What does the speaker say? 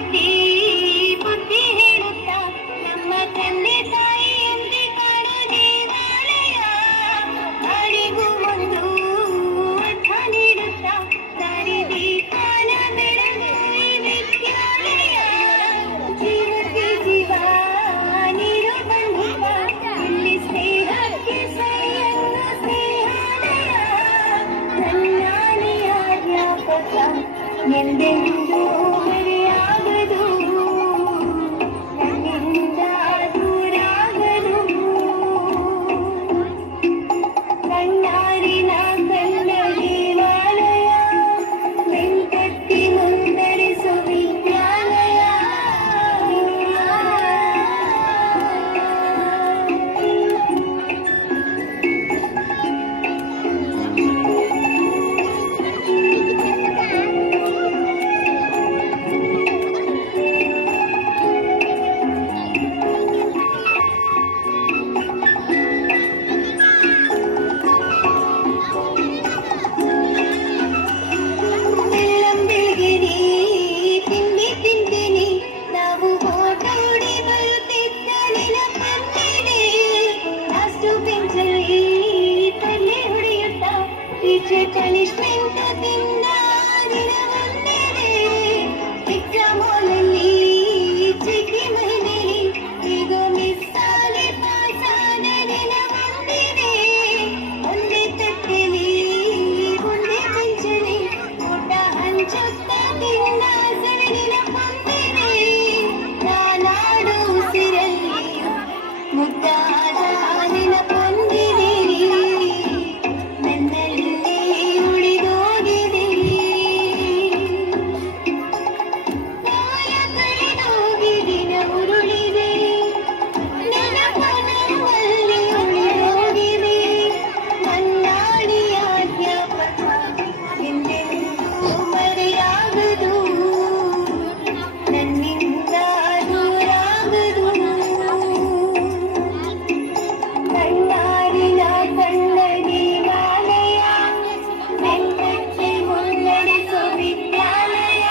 ರೀತಿ ಬುದ್ಧಿ ಹೇಳುತ್ತಾ ನಮ್ಮ ತಂದೆ ತಾಯಿಯಂತೆ ಕಾಣೋ ದೇವಾಲಯ ಬಾಳಿಗೂ ಒಂದು ಅರ್ಥ ನೀಡುತ್ತಾ ದಾರಿ ದೀಪಾನ ಬೆಳಗು ಈ ವಿದ್ಯಾಲಯ ಜೀವಕ್ಕೆ ಜೀವ ನೀರು ಬಂಧಿತ ಇಲ್ಲಿ ಸ್ನೇಹಕ್ಕೆ ಸೈಯನ್ನ ಸ್ನೇಹಾಲಯ ನನ್ನಾನೆಯ ಜ್ಞಾಪಕ ಎಂದೆಂದೂ ಮರೆಯಾಗದು ನನ್ನಿಂದ ದೂರಾಗದು ಕಣ್ಣಾರಿನ ಕಣ್ಣ ದೇವಾಲಯ ಬೆಂಕಟ್ಟಿ ಮುಂದರಿಸು ವಿದ್ಯಾಲಯ ಬೆಳ್ಳಂಬೆಳಗಿರಿ ತಿಂಡಿ ತಿಂದಿನಿ ನಾವು ಓಟ ಓಡಿ ಬರುತ್ತಿದ್ದ ನೆನಪಂದಿನಿ ಲಾಸ್ಟು ಬೆಂಚಲ್ಲಿ ತಲೆ ಹೊಡೆಯುತ್ತಾ ಟೀಚರ್ ಪನಿಷ್ಮೆಂಟ್ ತಿಂದ ದಿನವೊಂದಿದೆ ಎಕ್ಸಾಮ್ ಹಾಲಲ್ಲಿ ಚಿಕ್ಕಿ ಮಹಿಳೆಯಲ್ಲಿ ಈಗ ಮಿಸ್ ಆಗಿ ಪಾಸಾದ ದಿನವೊಂದಿದೆ ಒಂದೇ ತಟ್ಟೆಲಿ ಒಂದೇ ಬೆಂಚಲಿ ಊಟ ಹಂಚುತ್ತ ತಿಂದ ಸವಿನಿನ ಪಂದಿದೆ ನಾನಾಡು ಉಸಿರಲ್ಲಿ ಮುದ್ದಾದ ನೆನಪೊಂದಿದೆ ನನ್ನಲ್ಲೇ ಉಳಿದೋಗಿದೆ ಕಾಲ ಕಳೆದೋಗಿ ದಿನ ಉರುಳಿದೆ ನೆನಪ ನನ್ನಲ್ಲಿ ಉಳಿದೋಗಿದೆ ನನ್ನಾಡಿಯ ಜ್ಞಾಪಕ ಎಂದೆಂದೂ ಮರೆಯಾಗದು ನನ್ನಿಂದ ದೂರಾಗದು ಕಣ್ಣಾರಿನ ಕಣ್ಣ ದೇವಾಲಯ ಬೆಂಕಟ್ಟಿ ಮುನ್ನಡೆಸೋ ವಿದ್ಯಾಲಯ